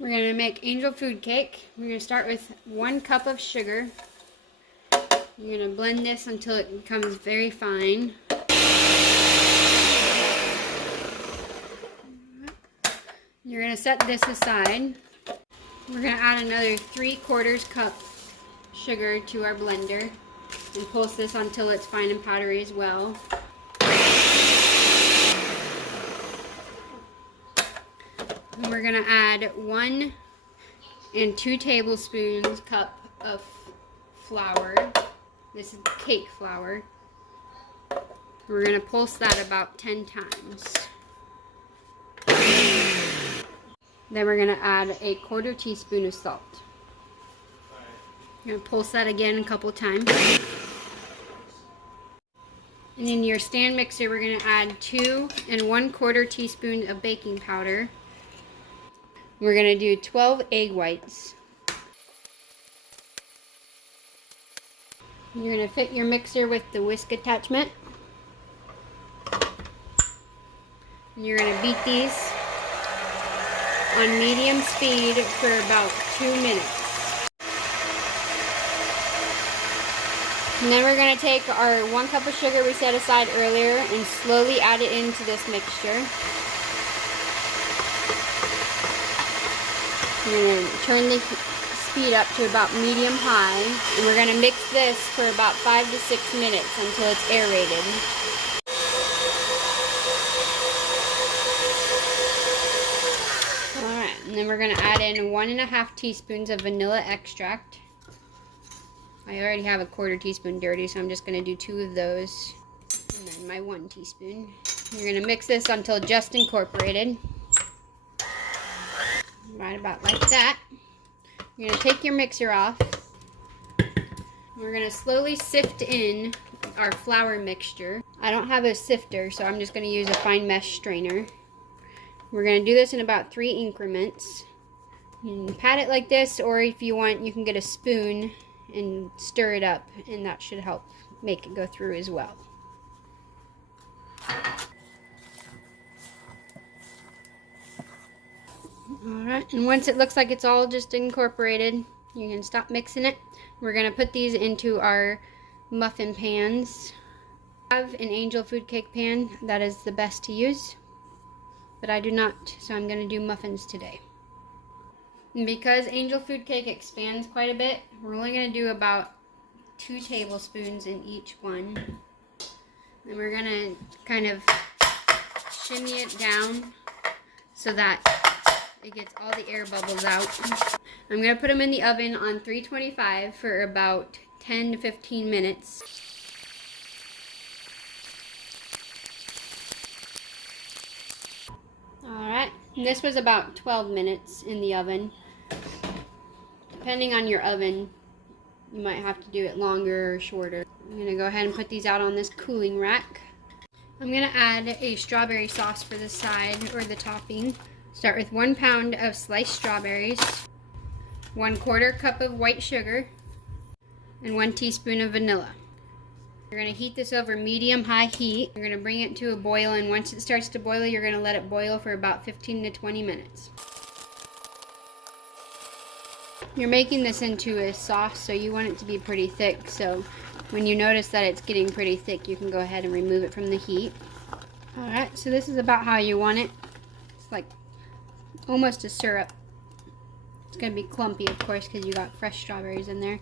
We're going to make angel food cake. We're going to start with 1 cup of sugar. You're going to blend this until it becomes very fine. You're going to set this aside. We're going to add another 3/4 cup sugar to our blender and pulse this until it's fine and powdery as well. And we're going to add 1 and 2 tablespoons cup of flour. This is cake flour. We're going to pulse that about 10 times. Then we're going to add a 1/4 teaspoon of salt. You're going to pulse that again a couple times. And in your stand mixer, we're going to add 2 and 1/4 teaspoons of baking powder. We're going to do 12 egg whites. You're going to fit your mixer with the whisk attachment. And you're going to beat these on medium speed for about 2 minutes. And then we're going to take our 1 cup of sugar we set aside earlier and slowly add it into this mixture. We're going to turn the speed up to about medium high, and we're going to mix this for about 5 to 6 minutes until it's aerated. Alright, and then we're going to add in 1.5 teaspoons of vanilla extract. I already have a 1/4 teaspoon dirty, so I'm just going to do 2 of those. And then my 1 teaspoon. You're going to mix this until just incorporated. Right about like that. You're going to take your mixer off. We're going to slowly sift in our flour mixture. I don't have a sifter, so I'm just going to use a fine mesh strainer. We're going to do this in about 3 increments. You can pat it like this, or if you want, you can get a spoon and stir it up, and that should help make it go through as well. Alright, and once it looks like it's all just incorporated, you can stop mixing it. We're going to put these into our muffin pans. I have an angel food cake pan. That is the best to use, but I do not, so I'm going to do muffins today. And because angel food cake expands quite a bit, we're only going to do about 2 tablespoons in each one. And we're going to kind of shimmy it down so that it gets all the air bubbles out. I'm going to put them in the oven on 325 for about 10 to 15 minutes. Alright, this was about 12 minutes in the oven. Depending on your oven, you might have to do it longer or shorter. I'm going to go ahead and put these out on this cooling rack. I'm going to add a strawberry sauce for the side or the topping. Start with 1 pound of sliced strawberries, 1/4 cup of white sugar, and 1 teaspoon of vanilla. You're going to heat this over medium-high heat. You're going to bring it to a boil, and once it starts to boil, you're going to let it boil for about 15 to 20 minutes. You're making this into a sauce, so you want it to be pretty thick. So when you notice that it's getting pretty thick, you can go ahead and remove it from the heat. Alright, so this is about how you want it. It's like almost a syrup. It's going to be clumpy, of course, because you got fresh strawberries in there.